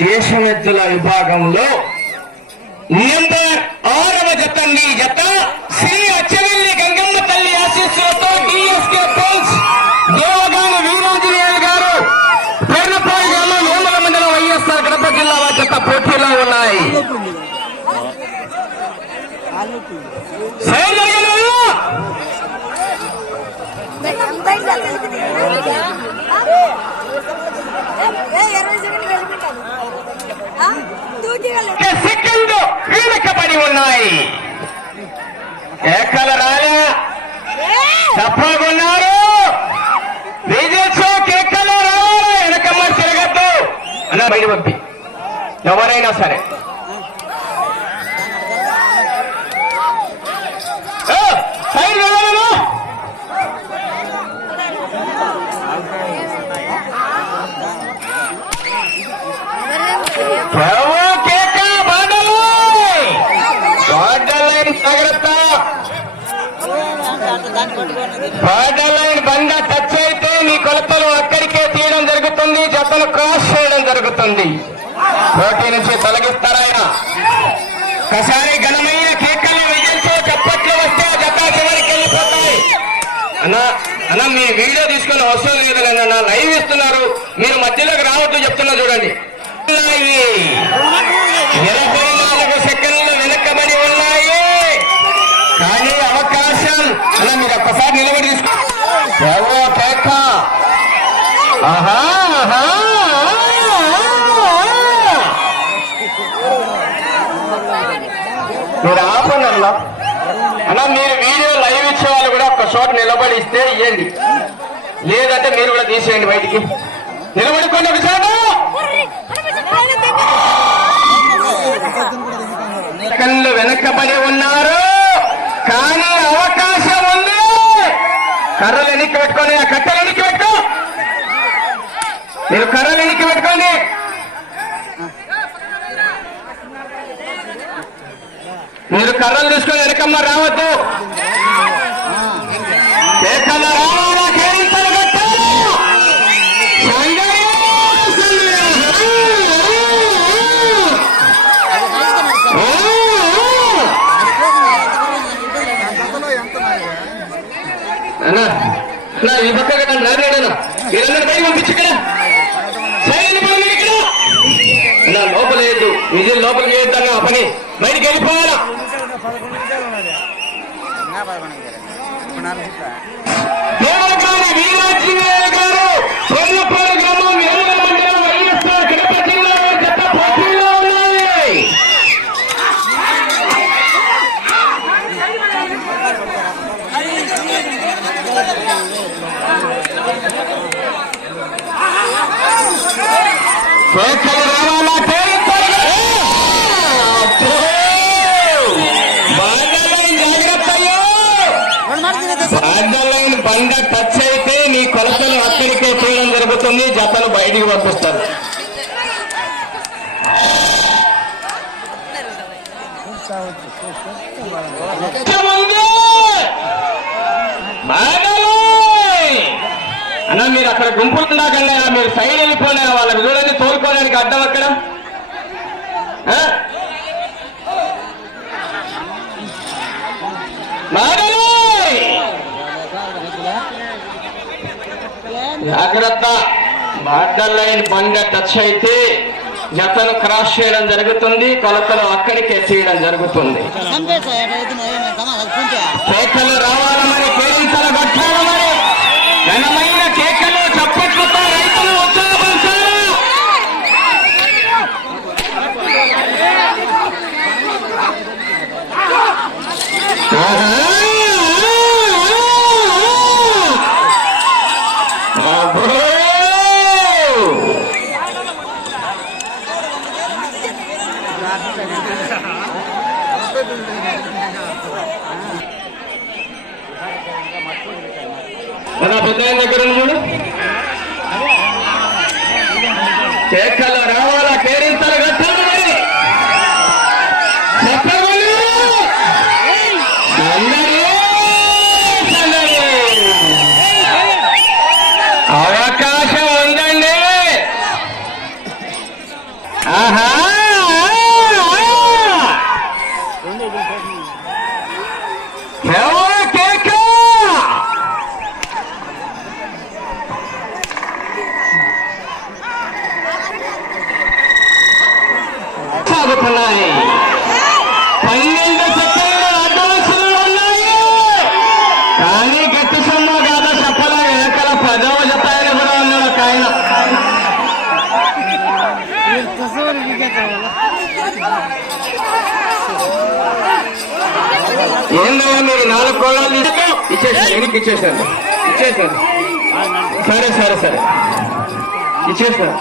దేశమెత్తుల విభాగంలో నెంబర్ 6వ జత నీ జత శ్రీ అచ్చవెల్లి గంగమ్మ తల్లి ఆశీస్సులతో టీఎస్కే పోల్స్ దేవగాని వీరాంజనేయులు గారు పెర్నపాడు గ్రామం వేముల మండలం వైఎస్ఆర్ కడప జిల్లా జత పోటీలో ఉన్నాయి. సెకండ్ వెనకబడి ఉన్నాయి. ఏకల రాలే తప్పకున్నారు. విజయోత్సవ కేకలు రావాలి. వెనకమ్మ తిరగద్దు అన్న బయట పంపి ఎవరైనా సరే. సైడ్ బార్డర్ లైన్ బండ టచ్ అయితే మీ కొలతలు అక్కడికే తీయడం జరుగుతుంది. జతలు క్రాస్ చేయడం జరుగుతుంది. పోటీ నుంచి తొలగిస్తారు ఆయన. ఒకసారి ఘనమైన కేకలు విజయంతో చప్పట్లు వస్తే జత చివరికి వెళ్ళిపోతాయి. అన్న మీ వీడియో తీసుకుని అవసరం లేదన్న, లైవ్ ఇస్తున్నారు. మీరు మధ్యలోకి రావద్దు చెప్తున్నా చూడండి. 24 సెకండ్లు వెనకబడి ఉన్నాయి. కానీ అవకాశం అలా మీరు ఒక్కసారి నిలబడి తీసుకో. మీరు ఆపండి అలా మీరు వీడియో లైవ్ ఇచ్చే వాళ్ళు కూడా ఒక్క చోట నిలబడి ఇస్తే ఇవ్వండి, లేదంటే మీరు కూడా తీసేయండి బయటికి. నిలబడుకోండి ఒకసారి. సెకండ్లు వెనకబడి ఉన్నారు కానీ అవకాశం ఉంది. కర్రలు ఎన్నిక పెట్టుకోండి. ఆ కట్టెలు ఎన్నిక పెట్టు. మీరు కర్రలు ఎన్నిక పెట్టుకోండి. మీరు కర్రలు తీసుకొని వెనకమ్మ రావద్దు. ఈ పక్కగా రాలేడనా వీళ్ళందరూ బయట పంపించక్కడ లోపలేదు. విజయ్ లోపలికి వేద్దాను. ఆ పని బయటికి వెళ్ళిపోవాలా. వీరాజీరావు గారు కొల్లపాడు గ్రామం వేముల మండలం వైఎస్ఆర్ కడప జిల్లా జత పోటీలో ఉన్నాయి. బండ టచ్ అయితే నీ కొలతలు అక్కడికే చేయడం జరుగుతుంది. జతలు బయటికి పంపిస్తారు. అన్నా మీరు అక్కడ గుంపులు ఉన్నాకన్నా మీరు సైడ్ వెళ్ళిపోయినా వాళ్ళకి చూడండి తోలుకోవడానికి అడ్డం అక్కడ. జాగ్రత్త. బార్డర్ లైన్ బండ టచ్ అయితే జతను క్రాస్ చేయడం జరుగుతుంది. కొలతలు అక్కడికే చేయడం జరుగుతుంది. కేకలు రావాలి మరి, కేరింతలు కొట్టాలి మరి. ఘనమైన కేకలు చప్పట్లతో రైతులు ఉత్సాహపరిచారు. పెద్ద దగ్గర చూడు. కేకలు రావాలా, కేరింతలు కట్టాలి మరి. చెప్పగలరు అందరూ కానీ గట్టి సొమ్ము కాదా చెప్పలే ఏకల 10వ జత ఆయన కూడా ఉన్నాడు ఒక ఆయన. ఏందయ్యా మీరు 4 కోళ్ళాలు ఇచ్చేసారు, ఎనికి ఇచ్చేసారు సరే సరే సరే ఇచ్చేసారు.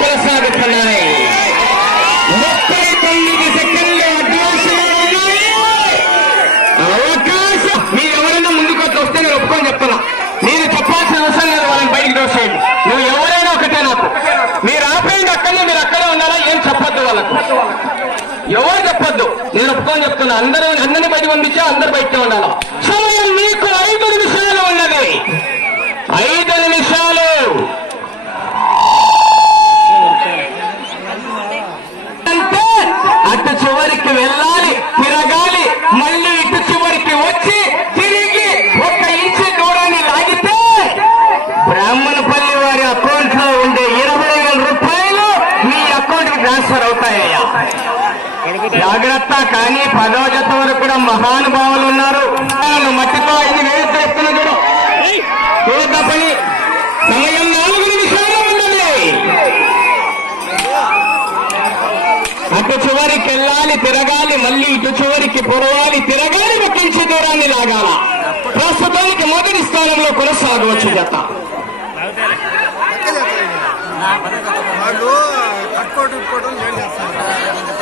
కొనసాగుతున్నాయి 39 సెకండ్లు అవకాశం. మీరు ఎవరైనా ముందుకు వస్తే నేను ఒప్పుకొని చెప్తున్నా, నేను చెప్పాల్సిన అవసరం లేదు. వాళ్ళని బయటికి దోసేయండి. నువ్వు ఎవరైనా ఒకటే నాకు. మీరు ఆపేయండి అక్కడనే, మీరు అక్కడే ఉండాలా, ఏం చెప్పొద్దు వాళ్ళకు, ఎవరు చెప్పొద్దు. నేను ఒప్పుకొని చెప్తున్నా, అందరినీ బయట పంపించా, అందరు బయటనే ఉండాలా. సమయం మీకు 5 నిమిషాలు ఉన్నది. 5 నిమిషాలు. అంటే అటు చివరికి వెళ్ళాలి, తిరగాలి, మళ్ళీ ఇటు చివరికి వచ్చి తిరిగి 1 ఇంచు దూరాన్ని లాగితే బ్రాహ్మణపల్లి వారి అకౌంట్ లో ఉండే 20,000 రూపాయలు మీ అకౌంట్ కి ట్రాన్స్ఫర్ అవుతాయ్యా. జాగ్రత్త. కానీ 10వ జత వరకు కూడా మహానుభావులు ఉన్నారు. మట్టితో 5 వేలు చేస్తున్న చూడు పని. సమయం 4 నిమిషాలు ఉన్నది. అటు చివరికి వెళ్ళాలి, తిరగాలి, మళ్ళీ ఇటు చివరికి పొరవాలి, తిరగాలి, 1 ఇంచు దూరాన్ని లాగాల. ప్రస్తుతానికి మొదటి స్థానంలో కొనసాగవచ్చు జత. వాళ్ళు కట్టుకోవడం లేట్ చేస్తారు.